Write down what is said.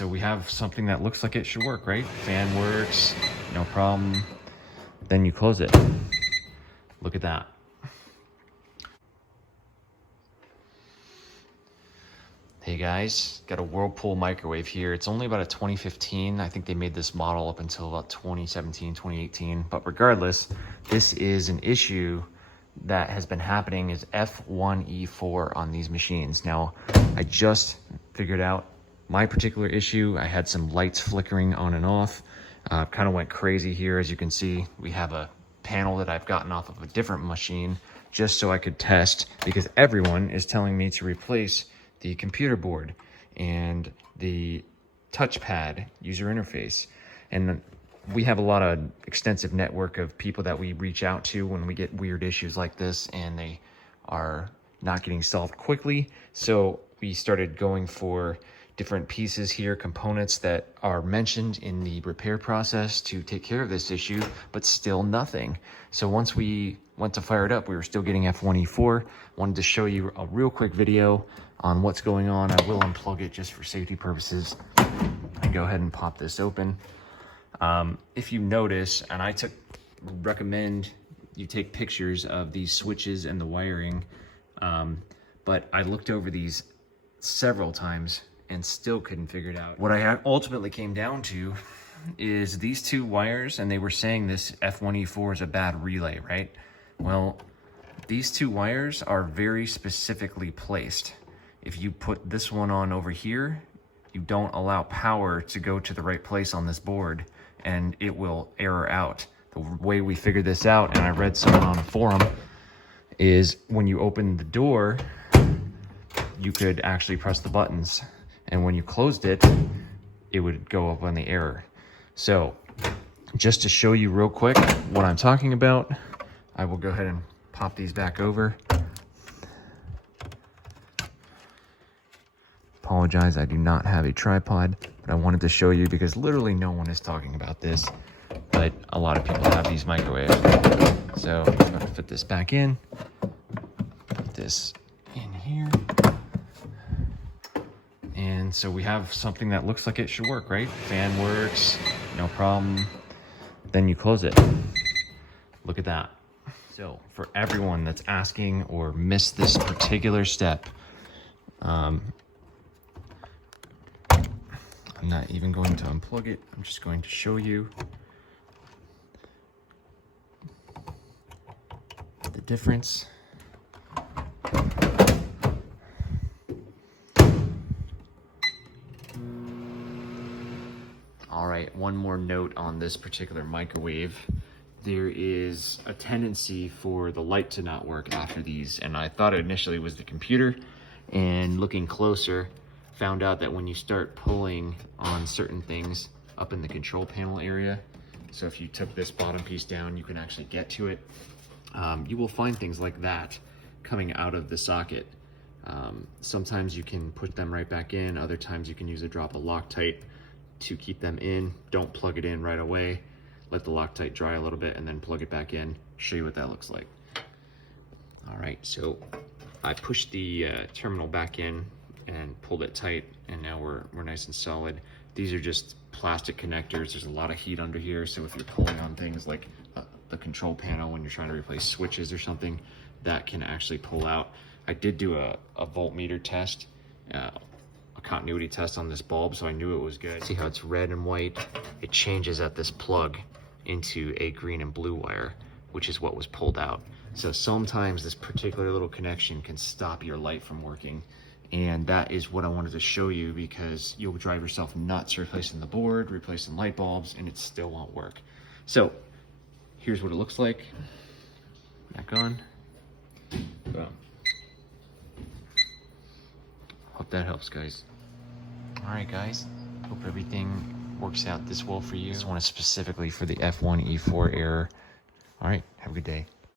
so we have something that looks like it should work, right? Fan works, no problem. Then you close it. Look at that. Hey guys, got a Whirlpool microwave here. It's only about a 2015. I think they made this model up until about 2017, 2018. But regardless, this is an issue that has been happening is F1E4 on these machines. Now, I just figured out my particular issue. I had some lights flickering on and off. Kind of went crazy here. As you can see, we have a panel that I've gotten off of a different machine just so I could test, because everyone is telling me to replace the computer board and the touchpad user interface. And we have a lot of extensive network of people that we reach out to when we get weird issues like this and they are not getting solved quickly. So we started going for different pieces here, components that are mentioned in the repair process to take care of this issue, but still nothing. So once we went to fire it up, we were still getting F1E4. Wanted to show you a real quick video on what's going on. I will unplug it just for safety purposes and go ahead and pop this open. If you notice, and I recommend you take pictures of these switches and the wiring, but I looked over these several times and still couldn't figure it out. What I ultimately came down to is these two wires, and they were saying this F1E4 is a bad relay, right? Well, these two wires are very specifically placed. If you put this one on over here, you don't allow power to go to the right place on this board, and it will error out. The way we figured this out, and I read someone on a forum, is when you open the door, you could actually press the buttons, and when you closed it, it would go up on the error. So just to show you real quick what I'm talking about, I will go ahead and pop these back over. Apologize, I do not have a tripod, but I wanted to show you because literally no one is talking about this, but a lot of people have these microwaves. So I'm going to fit this back in, put this in here. And so we have something that looks like it should work, right? Fan works, no problem. Then you close it. Look at that. So for everyone that's asking or missed this particular step, I'm not even going to unplug it. I'm just going to show you the difference. All right, one more note on this particular microwave. There is a tendency for the light to not work after these, and I thought it initially was the computer, and looking closer, found out that when you start pulling on certain things up in the control panel area, so if you took this bottom piece down, you can actually get to it. You will find things like that coming out of the socket. Sometimes you can put them right back in, other times you can use a drop of Loctite to keep them in. Don't plug it in right away. Let the Loctite dry a little bit and then plug it back in. Show you what that looks like. All right, so I pushed the terminal back in and pulled it tight, and now we're nice and solid. These are just plastic connectors. There's a lot of heat under here, so if you're pulling on things like the control panel when you're trying to replace switches or something, that can actually pull out. I did do a voltmeter test, a continuity test on this bulb, so I knew it was good. See how it's red and white? It changes at this plug into a green and blue wire, which is what was pulled out. So sometimes this particular little connection can stop your light from working. And that is what I wanted to show you, because you'll drive yourself nuts replacing the board, replacing light bulbs, and it still won't work. So here's what it looks like. Back on. Boom. Hope that helps, guys. All right, guys. Hope everything works out this well for you. This one is specifically for the F1E4 error. All right, have a good day.